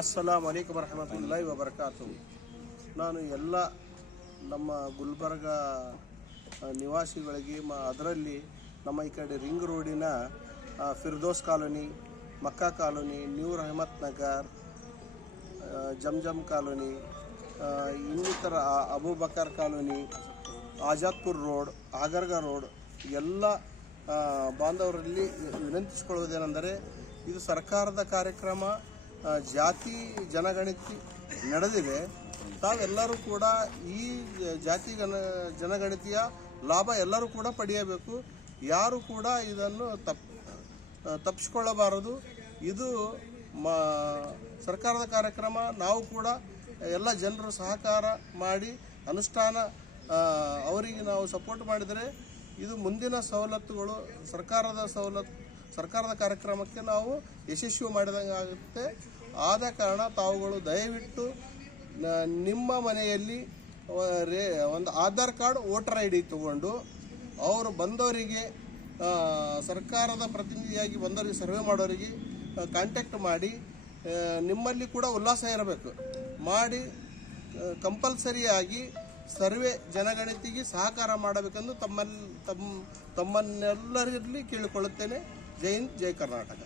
ಅಸ್ಸಲಾಮು ಅಲೈಕುಂ ವರಹಮತುಲ್ಲಾಹಿ ವಬರಕಾತುಹು. ನಾನು ಎಲ್ಲ ನಮ್ಮ ಗುಲ್ಬರ್ಗ ನಿವಾಸಿಗಳಿಗೆ ಅದರಲ್ಲಿ ನಮ್ಮ ಈ ಕಡೆ ರಿಂಗ್ ರೋಡಿನ Firdous colony, Makka colony, new Rahmat Nagar, ಜಮ್ ಕಾಲೋನಿ, ಇನ್ನಿತರ ಅಬೂಬಕರ್ ಕಾಲೋನಿ, ಆಜಾದ್ಪುರ್ ರೋಡ್, ಆಗರ್ಗ ರೋಡ್ ಎಲ್ಲ ಬಾಂಧವರಲ್ಲಿ ವಿನಂತಿಸಿಕೊಳ್ಳುವುದೇನೆಂದರೆ, ಇದು ಸರ್ಕಾರದ ಕಾರ್ಯಕ್ರಮ, ಜಾತಿ ಜನಗಣತಿ ನಡೆದಿದೆ. ತಾವೆಲ್ಲರೂ ಕೂಡ ಈ ಜಾತಿ ಜನಗಣತಿಯ ಲಾಭ ಎಲ್ಲರೂ ಕೂಡ ಪಡೆಯಬೇಕು. ಯಾರು ಕೂಡ ಇದನ್ನು ತಪ್ಪಿಸಿಕೊಳ್ಳಬಾರದು. ಇದು ಸರ್ಕಾರದ ಕಾರ್ಯಕ್ರಮ. ನಾವು ಕೂಡ ಎಲ್ಲ ಜನರು ಸಹಕಾರ ಮಾಡಿ ಅನುಷ್ಠಾನ ಅವರಿಗೆ ನಾವು ಸಪೋರ್ಟ್ ಮಾಡಿದರೆ ಇದು ಮುಂದಿನ ಸವಲತ್ತುಗಳು ಸರ್ಕಾರದ ಕಾರ್ಯಕ್ರಮಕ್ಕೆ ನಾವು ಯಶಸ್ವಿ ಮಾಡಿದಂಗೆ ಆಗುತ್ತೆ. ಆದ ಕಾರಣ ತಾವುಗಳು ದಯವಿಟ್ಟು ನಿಮ್ಮ ಮನೆಯಲ್ಲಿ ಒಂದು ಆಧಾರ್ ಕಾರ್ಡ್, ವೋಟರ್ ID ತಗೊಂಡು ಅವರು ಬಂದವರಿಗೆ ಸರ್ಕಾರದ ಪ್ರತಿನಿಧಿಯಾಗಿ ಬಂದವರಿಗೆ ಸರ್ವೆ ಮಾಡೋರಿಗೆ ಕಾಂಟ್ಯಾಕ್ಟ್ ಮಾಡಿ, ನಿಮ್ಮಲ್ಲಿ ಕೂಡ ಉಲ್ಲಾಸ ಇರಬೇಕು ಮಾಡಿ ಕಂಪಲ್ಸರಿಯಾಗಿ ಸರ್ವೆ ಜನಗಣತಿಗೆ ಸಹಕಾರ ಮಾಡಬೇಕೆಂದು ತಮ್ಮನ್ನೆಲ್ಲರಲ್ಲಿ ಕೇಳಿಕೊಳ್ಳುತ್ತೇನೆ. ಜೈ ಹಿಂದ್, ಜೈ ಕರ್ನಾಟಕ.